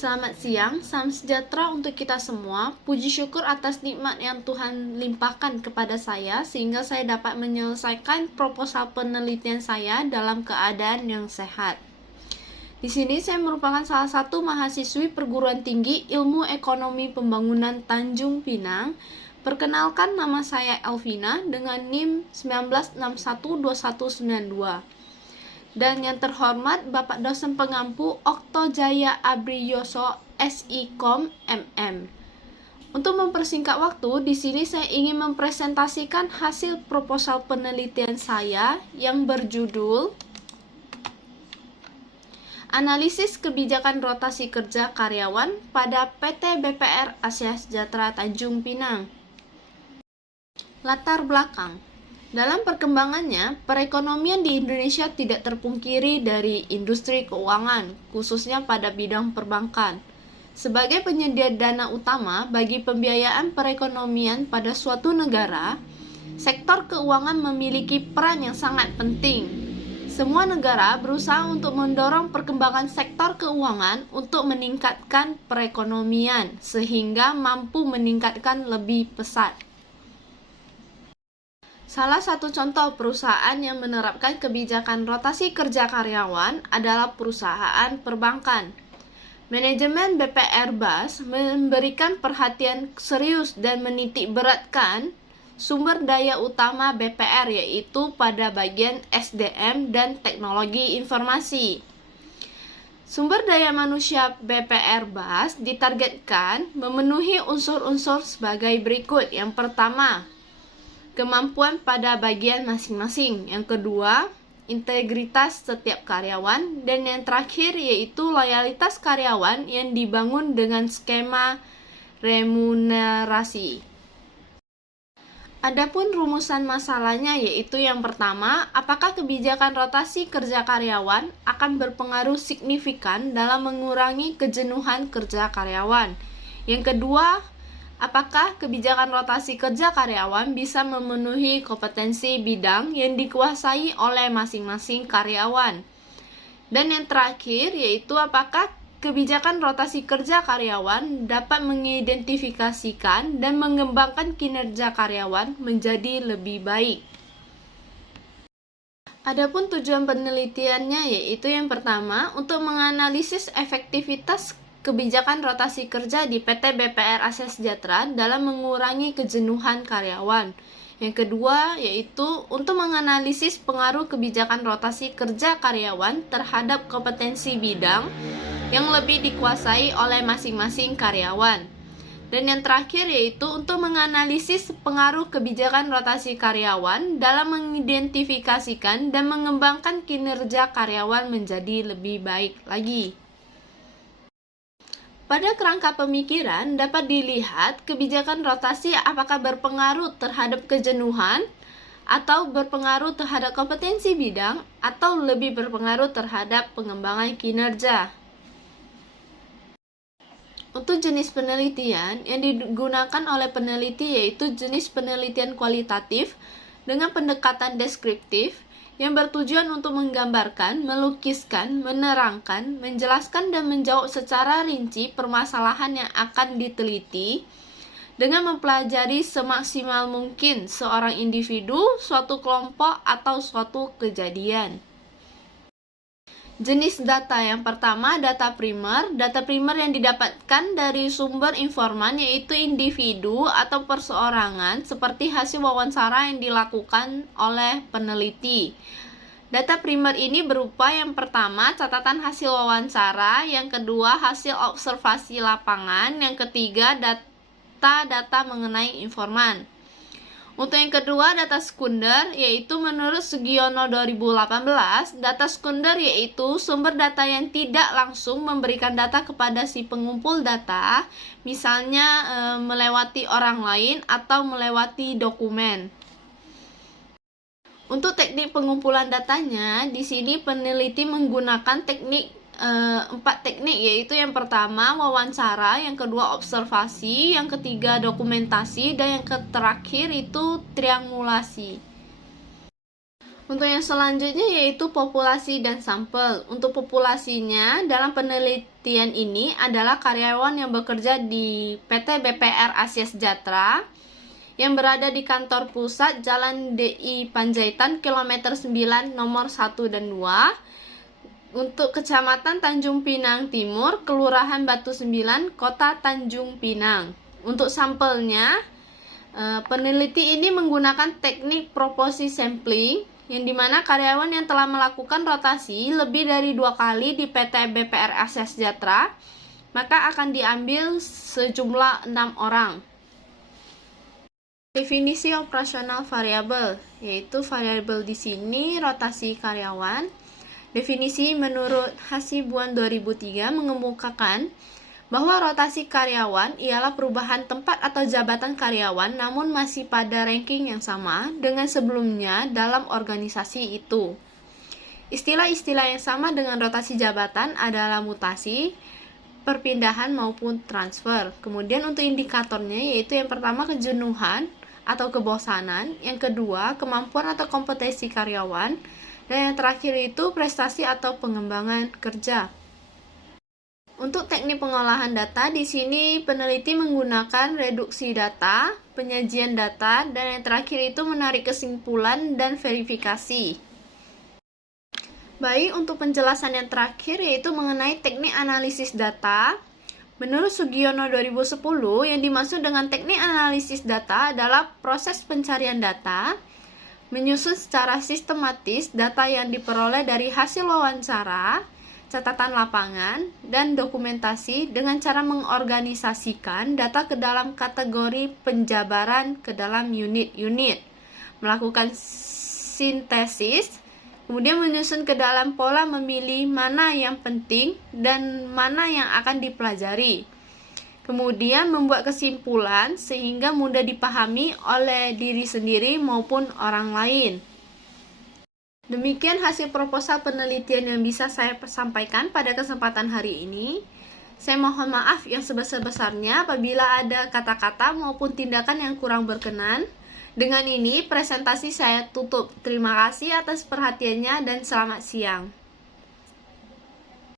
Selamat siang, salam sejahtera untuk kita semua. Puji syukur atas nikmat yang Tuhan limpahkan kepada saya sehingga saya dapat menyelesaikan proposal penelitian saya dalam keadaan yang sehat. Di sini saya merupakan salah satu mahasiswi perguruan tinggi Ilmu Ekonomi Pembangunan Tanjung Pinang. Perkenalkan, nama saya Elvina dengan NIM 19612192. Dan yang terhormat Bapak Dosen Pengampu Okto Jaya Abriyoso SIKOM MM. Untuk mempersingkat waktu, di sini saya ingin mempresentasikan hasil proposal penelitian saya yang berjudul Analisis Kebijakan Rotasi Kerja Karyawan pada PT BPR Asia Sejahtera Tanjung Pinang. Latar belakang. Dalam perkembangannya, perekonomian di Indonesia tidak terpungkiri dari industri keuangan, khususnya pada bidang perbankan. Sebagai penyedia dana utama bagi pembiayaan perekonomian pada suatu negara, sektor keuangan memiliki peran yang sangat penting. Semua negara berusaha untuk mendorong perkembangan sektor keuangan untuk meningkatkan perekonomian, sehingga mampu meningkatkan lebih pesat. Salah satu contoh perusahaan yang menerapkan kebijakan rotasi kerja karyawan adalah perusahaan perbankan. Manajemen BPR BAS memberikan perhatian serius dan menitik beratkan sumber daya utama BPR, yaitu pada bagian SDM dan teknologi informasi. Sumber daya manusia BPR BAS ditargetkan memenuhi unsur-unsur sebagai berikut. Yang pertama, kemampuan pada bagian masing-masing. Yang kedua, integritas setiap karyawan. Dan yang terakhir yaitu loyalitas karyawan yang dibangun dengan skema remunerasi. Adapun rumusan masalahnya yaitu yang pertama, apakah kebijakan rotasi kerja karyawan akan berpengaruh signifikan dalam mengurangi kejenuhan kerja karyawan? Yang kedua, apakah kebijakan rotasi kerja karyawan bisa memenuhi kompetensi bidang yang dikuasai oleh masing-masing karyawan? Dan yang terakhir yaitu apakah kebijakan rotasi kerja karyawan dapat mengidentifikasikan dan mengembangkan kinerja karyawan menjadi lebih baik? Adapun tujuan penelitiannya yaitu yang pertama, untuk menganalisis efektivitas kebijakan rotasi kerja di PT BPR Asia Sejahtera dalam mengurangi kejenuhan karyawan. Yang kedua yaitu untuk menganalisis pengaruh kebijakan rotasi kerja karyawan terhadap kompetensi bidang yang lebih dikuasai oleh masing-masing karyawan. Dan yang terakhir yaitu untuk menganalisis pengaruh kebijakan rotasi karyawan dalam mengidentifikasikan dan mengembangkan kinerja karyawan menjadi lebih baik lagi. Pada kerangka pemikiran dapat dilihat kebijakan rotasi apakah berpengaruh terhadap kejenuhan atau berpengaruh terhadap kompetensi bidang atau lebih berpengaruh terhadap pengembangan kinerja. Untuk jenis penelitian yang digunakan oleh peneliti yaitu jenis penelitian kualitatif dengan pendekatan deskriptif yang bertujuan untuk menggambarkan, melukiskan, menerangkan, menjelaskan dan menjawab secara rinci permasalahan yang akan diteliti dengan mempelajari semaksimal mungkin seorang individu, suatu kelompok, atau suatu kejadian. Jenis data yang pertama, data primer. Data primer yang didapatkan dari sumber informan yaitu individu atau perseorangan seperti hasil wawancara yang dilakukan oleh peneliti. Data primer ini berupa yang pertama catatan hasil wawancara, yang kedua hasil observasi lapangan, yang ketiga data-data mengenai informan. Untuk yang kedua, data sekunder, yaitu menurut Sugiono 2018, data sekunder yaitu sumber data yang tidak langsung memberikan data kepada si pengumpul data, misalnya melewati orang lain atau melewati dokumen. Untuk teknik pengumpulan datanya, di sini peneliti menggunakan empat teknik, yaitu yang pertama wawancara, yang kedua observasi, yang ketiga dokumentasi, dan yang terakhir itu triangulasi. Untuk yang selanjutnya yaitu populasi dan sampel. Untuk populasinya, dalam penelitian ini adalah karyawan yang bekerja di PT BPR Asia Sejahtera yang berada di kantor pusat Jalan DI Panjaitan kilometer 9 nomor 1 dan 2 untuk Kecamatan Tanjung Pinang Timur, Kelurahan Batu Sembilan, Kota Tanjung Pinang. Untuk sampelnya, peneliti ini menggunakan teknik proporsi sampling yang dimana karyawan yang telah melakukan rotasi lebih dari 2 kali di PT BPR Asia Sejahtera, maka akan diambil sejumlah 6 orang. Definisi operasional variabel, yaitu variabel di sini rotasi karyawan. Definisi menurut Hasibuan 2003 mengemukakan bahwa rotasi karyawan ialah perubahan tempat atau jabatan karyawan namun masih pada ranking yang sama dengan sebelumnya dalam organisasi itu. Istilah-istilah yang sama dengan rotasi jabatan adalah mutasi, perpindahan maupun transfer. Kemudian untuk indikatornya yaitu yang pertama kejenuhan atau kebosanan, yang kedua kemampuan atau kompetensi karyawan, dan yang terakhir itu prestasi atau pengembangan kerja. Untuk teknik pengolahan data, di sini peneliti menggunakan reduksi data, penyajian data, dan yang terakhir itu menarik kesimpulan dan verifikasi. Baik, untuk penjelasan yang terakhir yaitu mengenai teknik analisis data. Menurut Sugiono 2010, yang dimaksud dengan teknik analisis data adalah proses pencarian data, menyusun secara sistematis data yang diperoleh dari hasil wawancara, catatan lapangan, dan dokumentasi dengan cara mengorganisasikan data ke dalam kategori penjabaran ke dalam unit-unit, melakukan sintesis, kemudian menyusun ke dalam pola memilih mana yang penting dan mana yang akan dipelajari, kemudian membuat kesimpulan sehingga mudah dipahami oleh diri sendiri maupun orang lain. Demikian hasil proposal penelitian yang bisa saya sampaikan pada kesempatan hari ini. Saya mohon maaf yang sebesar-besarnya apabila ada kata-kata maupun tindakan yang kurang berkenan. Dengan ini presentasi saya tutup. Terima kasih atas perhatiannya dan selamat siang.